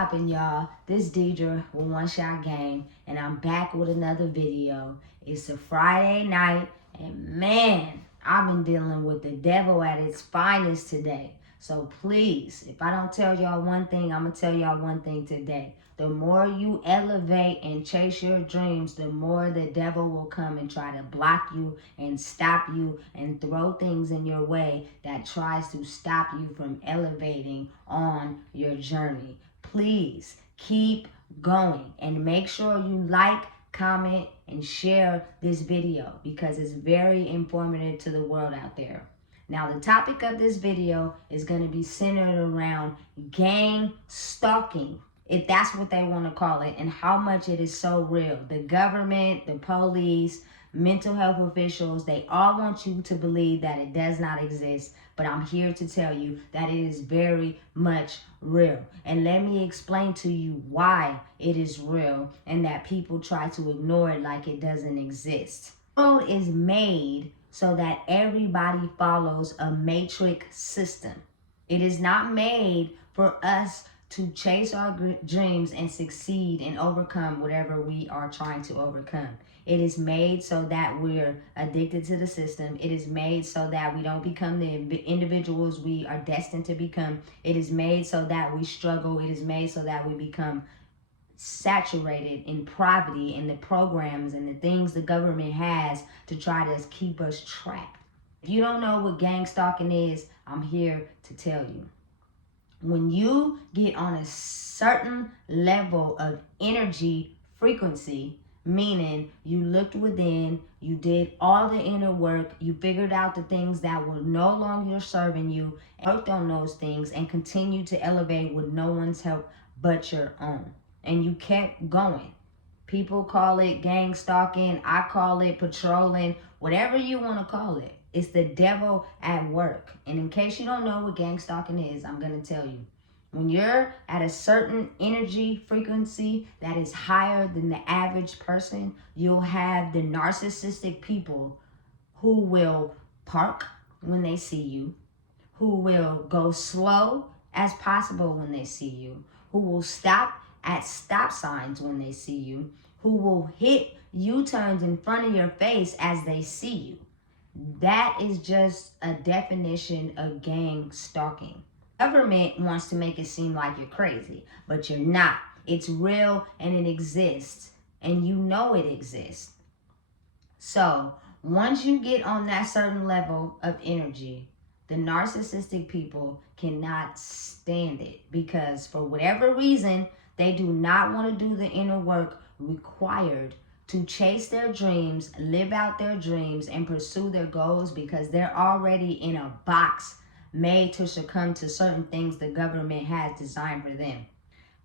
Poppin' y'all, this Deidre with One Shot Game, and I'm back with another video. It's a Friday night, and man, I've been dealing with the devil at its finest today. So please, if I don't tell y'all one thing, I'm gonna tell y'all one thing today. The more you elevate and chase your dreams, the more the devil will come and try to block you and stop you and throw things in your way that tries to stop you from elevating on your journey. Please keep going and make sure you like, comment, and share this video because it's very informative to the world out there. Now, the topic of this video is going to be centered around gang stalking, if that's what they want to call it, and how much it is so real. The government, the police, mental health officials, they all want you to believe that it does not exist, but I'm here to tell you that it is very much real. And let me explain to you why it is real and that people try to ignore it like it doesn't exist. The world is made so that everybody follows a matrix system. It is not made for us to chase our dreams and succeed and overcome whatever we are trying to overcome. It is made so that we're addicted to the system. It is made so that we don't become the individuals we are destined to become. It is made so that we struggle. It is made so that we become saturated in poverty and the programs and the things the government has to try to keep us trapped. If you don't know what gang stalking is, I'm here to tell you. When you get on a certain level of energy frequency, meaning you looked within, you did all the inner work, you figured out the things that were no longer serving you, worked on those things, and continued to elevate with no one's help but your own. And you kept going. People call it gang stalking, I call it patrolling, whatever you want to call it. It's the devil at work. And in case you don't know what gang stalking is, I'm going to tell you. When you're at a certain energy frequency that is higher than the average person, you'll have the narcissistic people who will park when they see you, who will go slow as possible when they see you, who will stop at stop signs when they see you, who will hit U-turns in front of your face as they see you. That is just a definition of gang stalking. Government wants to make it seem like you're crazy, but you're not. It's real and it exists, and you know it exists. So once you get on that certain level of energy, the narcissistic people cannot stand it because for whatever reason, they do not want to do the inner work required to chase their dreams, live out their dreams, and pursue their goals because they're already in a box made to succumb to certain things the government has designed for them.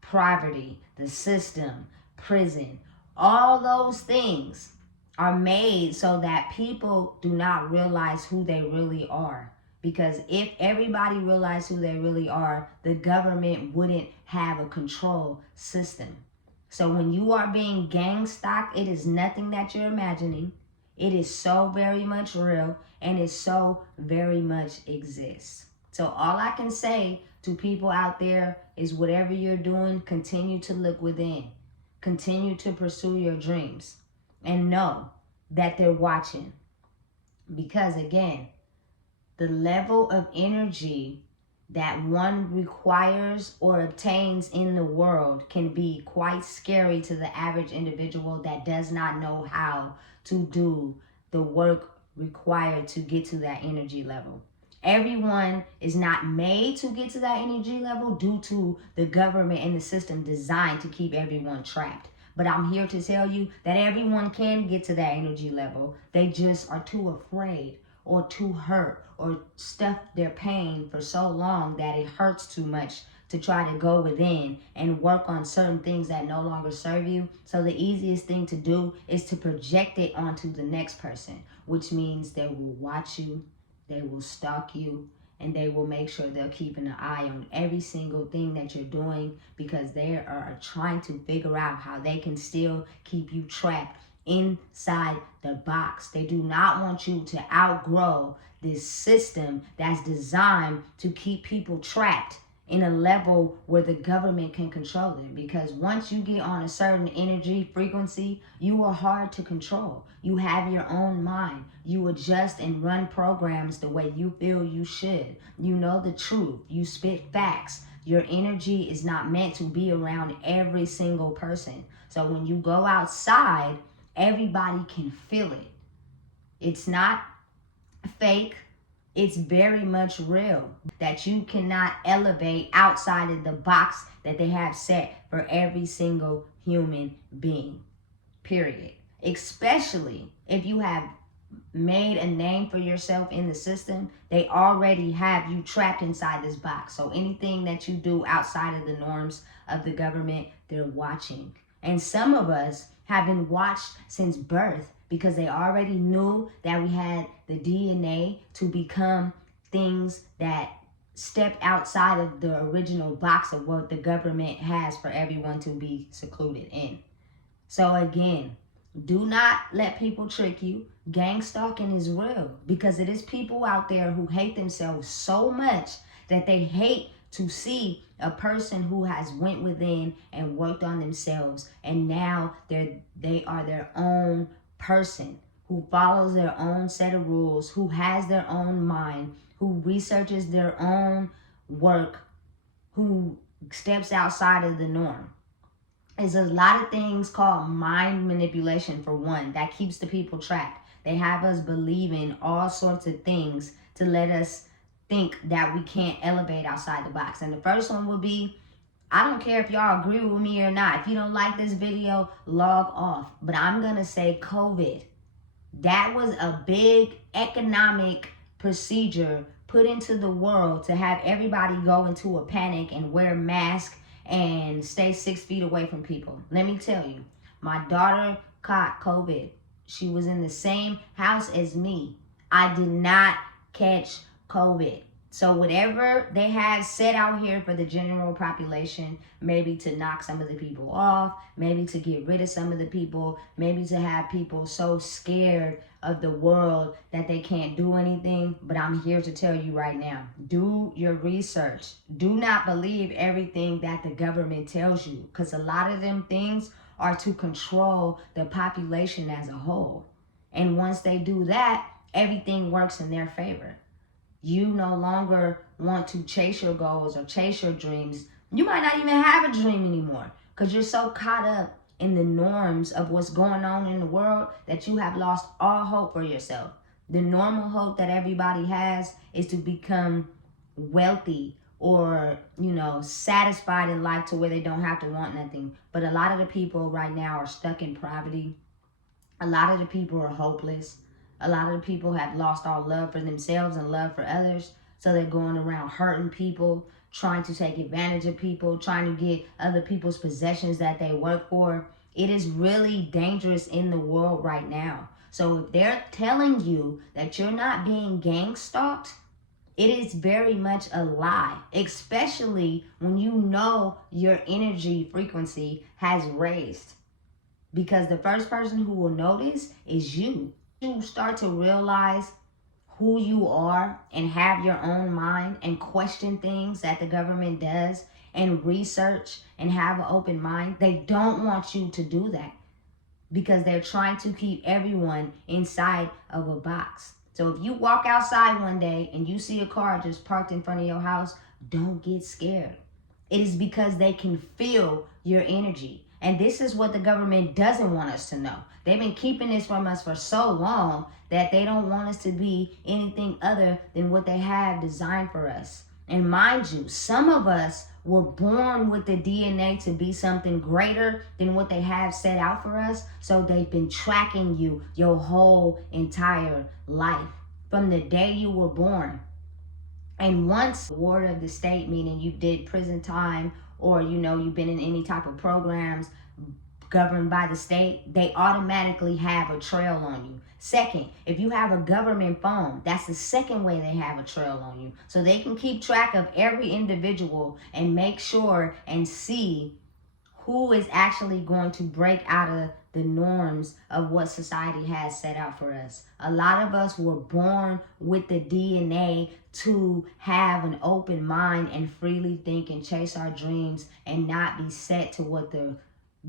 Poverty, the system, prison, all those things are made so that people do not realize who they really are. Because if everybody realized who they really are, the government wouldn't have a control system. So when you are being gang stalked, it is nothing that you're imagining. It is so very much real and it so very much exists. So all I can say to people out there is whatever you're doing, continue to look within. Continue to pursue your dreams and know that they're watching. Because again, the level of energy that one requires or obtains in the world can be quite scary to the average individual that does not know how to do the work required to get to that energy level. Everyone is not made to get to that energy level due to the government and the system designed to keep everyone trapped. But I'm here to tell you that everyone can get to that energy level. They just are too afraid or too hurt or stuff their pain for so long that it hurts too much to try to go within and work on certain things that no longer serve you. So the easiest thing to do is to project it onto the next person, which means they will watch you, they will stalk you, and they will make sure they're keeping an eye on every single thing that you're doing because they are trying to figure out how they can still keep you trapped inside the box. They do not want you to outgrow this system that's designed to keep people trapped in a level where the government can control it. Because once you get on a certain energy frequency, you are hard to control. You have your own mind. You adjust and run programs the way you feel you should. You know the truth. You spit facts. Your energy is not meant to be around every single person. So when you go outside, everybody can feel it. It's not fake. It's very much real that you cannot elevate outside of the box that they have set for every single human being, period. Especially if you have made a name for yourself in the system, they already have you trapped inside this box. So anything that you do outside of the norms of the government, they're watching. And some of us have been watched since birth because they already knew that we had the DNA to become things that step outside of the original box of what the government has for everyone to be secluded in. So again, do not let people trick you. Gangstalking is real because it is people out there who hate themselves so much that they hate to see a person who has went within and worked on themselves, and now they are their own person who follows their own set of rules, who has their own mind, who researches their own work, who steps outside of the norm. There's a lot of things called mind manipulation, for one, that keeps the people trapped. They have us believing all sorts of things to let us think that we can't elevate outside the box. And the first one would be, I don't care if y'all agree with me or not. If you don't like this video, log off. But I'm going to say COVID. That was a big economic procedure put into the world to have everybody go into a panic and wear masks and stay 6 feet away from people. Let me tell you, my daughter caught COVID. She was in the same house as me. I did not catch COVID. So whatever they have set out here for the general population, maybe to knock some of the people off, maybe to get rid of some of the people, maybe to have people so scared of the world that they can't do anything. But I'm here to tell you right now, do your research. Do not believe everything that the government tells you, because a lot of them things are to control the population as a whole. And once they do that, everything works in their favor. You no longer want to chase your goals or chase your dreams. You might not even have a dream anymore because you're so caught up in the norms of what's going on in the world that you have lost all hope for yourself. The normal hope that everybody has is to become wealthy or, satisfied in life to where they don't have to want nothing. But a lot of the people right now are stuck in poverty. A lot of the people are hopeless. A lot of the people have lost all love for themselves and love for others. So they're going around hurting people, trying to take advantage of people, trying to get other people's possessions that they work for. It is really dangerous in the world right now. So if they're telling you that you're not being gang stalked, it is very much a lie, especially when you know your energy frequency has raised. Because the first person who will notice is you. You start to realize who you are and have your own mind and question things that the government does and research and have an open mind. They don't want you to do that because they're trying to keep everyone inside of a box. So if you walk outside one day and you see a car just parked in front of your house, don't get scared. It is because they can feel your energy. And this is what the government doesn't want us to know. They've been keeping this from us for so long that they don't want us to be anything other than what they have designed for us. And mind you, some of us were born with the DNA to be something greater than what they have set out for us. So they've been tracking you your whole entire life from the day you were born. And once ward of the state, meaning you did prison time or, you've been in any type of programs governed by the state, they automatically have a trail on you. Second, if you have a government phone, that's the second way they have a trail on you. So they can keep track of every individual and make sure and see who is actually going to break out of the norms of what society has set out for us. A lot of us were born with the DNA to have an open mind and freely think and chase our dreams and not be set to what the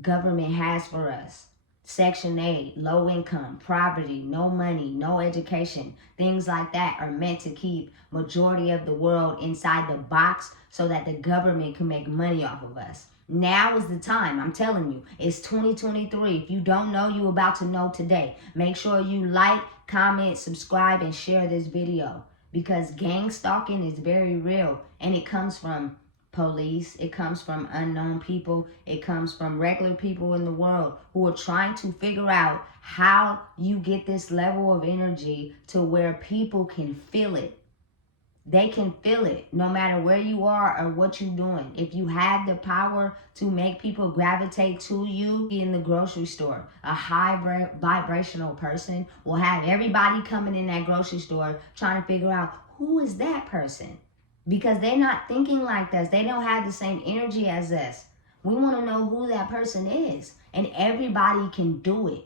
government has for us. Section 8, low income, poverty, no money, no education, things like that are meant to keep majority of the world inside the box so that the government can make money off of us. Now is the time. I'm telling you, it's 2023. If you don't know, you're about to know today. Make sure you like, comment, subscribe, and share this video, because gang stalking is very real, and it comes from police, it comes from unknown people, it comes from regular people in the world who are trying to figure out how you get this level of energy to where people can feel it. They can feel it no matter where you are or what you're doing. If you have the power to make people gravitate to you in the grocery store, a high vibrational person will have everybody coming in that grocery store trying to figure out who is that person. Because they're not thinking like us. They don't have the same energy as us. We want to know who that person is. And everybody can do it.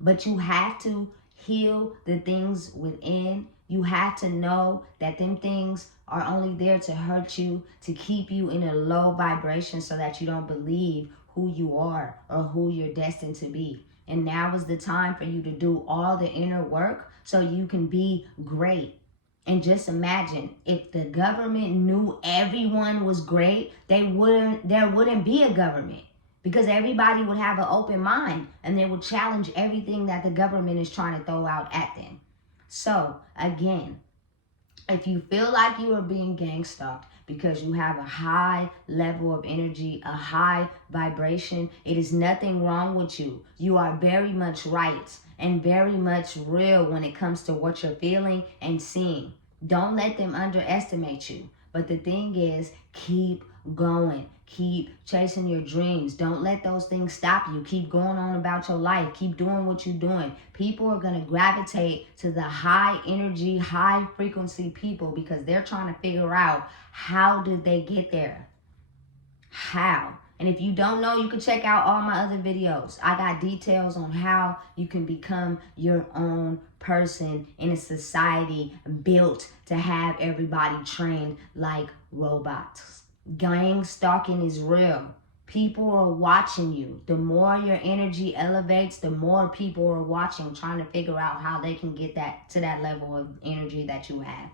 But you have to heal the things within. You have to know that them things are only there to hurt you, to keep you in a low vibration so that you don't believe who you are or who you're destined to be. And now is the time for you to do all the inner work so you can be great. And just imagine, if the government knew everyone was great, there wouldn't be a government, because everybody would have an open mind and they would challenge everything that the government is trying to throw out at them. So again, if you feel like you are being gang stalked because you have a high level of energy, a high vibration, it is nothing wrong with you. You are very much right and very much real when it comes to what you're feeling and seeing. Don't let them underestimate you. But the thing is, keep going. Keep chasing your dreams. Don't let those things stop you. Keep going on about your life. Keep doing what you're doing. People are going to gravitate to the high energy, high frequency people because they're trying to figure out, how did they get there? How? And if you don't know, you can check out all my other videos. I got details on how you can become your own person in a society built to have everybody trained like robots. Gang stalking is real. People are watching you. The more your energy elevates, the more people are watching, trying to figure out how they can get that to that level of energy that you have.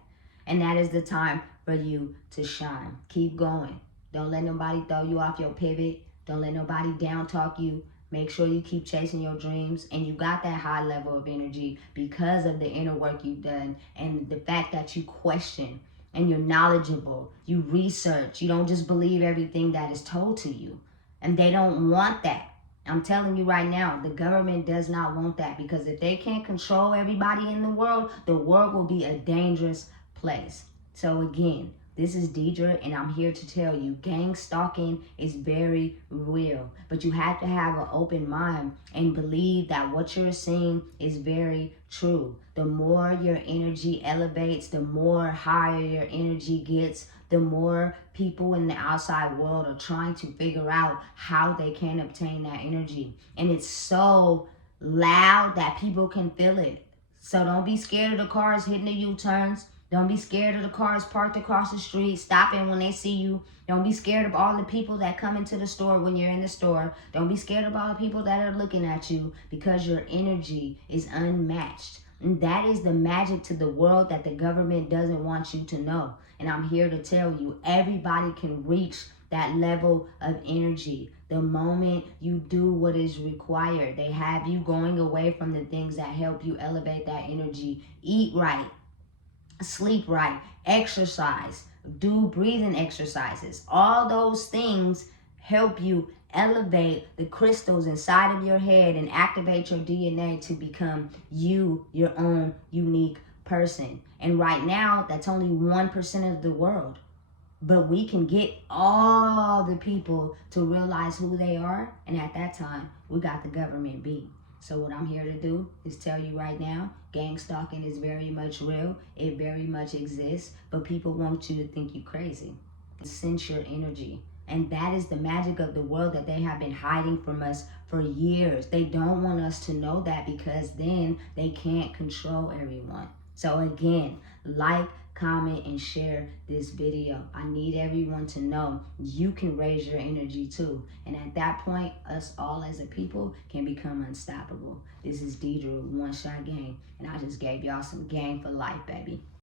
And that is the time for you to shine. Keep going. Don't let nobody throw you off your pivot. Don't let nobody down talk you. Make sure you keep chasing your dreams, and you got that high level of energy because of the inner work you've done and the fact that you question and you're knowledgeable. You research. You don't just believe everything that is told to you. And they don't want that. I'm telling you right now, the government does not want that, because if they can't control everybody in the world will be a dangerous place. So again, this is Deidre, and I'm here to tell you, gang stalking is very real. But you have to have an open mind and believe that what you're seeing is very true. The more your energy elevates, the more higher your energy gets, the more people in the outside world are trying to figure out how they can obtain that energy. And it's so loud that people can feel it. So don't be scared of the cars hitting the U-turns. Don't be scared of the cars parked across the street, stopping when they see you. Don't be scared of all the people that come into the store when you're in the store. Don't be scared of all the people that are looking at you, because your energy is unmatched. And that is the magic to the world that the government doesn't want you to know. And I'm here to tell you, everybody can reach that level of energy the moment you do what is required. They have you going away from the things that help you elevate that energy. Eat right. Sleep right, exercise, do breathing exercises. All those things help you elevate the crystals inside of your head and activate your DNA to become you, your own unique person. And right now, that's only 1% of the world. But we can get all the people to realize who they are. And at that time, we got the government beat. So what I'm here to do is tell you right now, gang stalking is very much real. It very much exists, but people want you to think you crazy. Sense your energy. And that is the magic of the world that they have been hiding from us for years. They don't want us to know that, because then they can't control everyone. So again, like, comment, and share this video. I need everyone to know you can raise your energy too. And at that point, us all as a people can become unstoppable. This is Deidre with One Shot Game, and I just gave y'all some game for life, baby.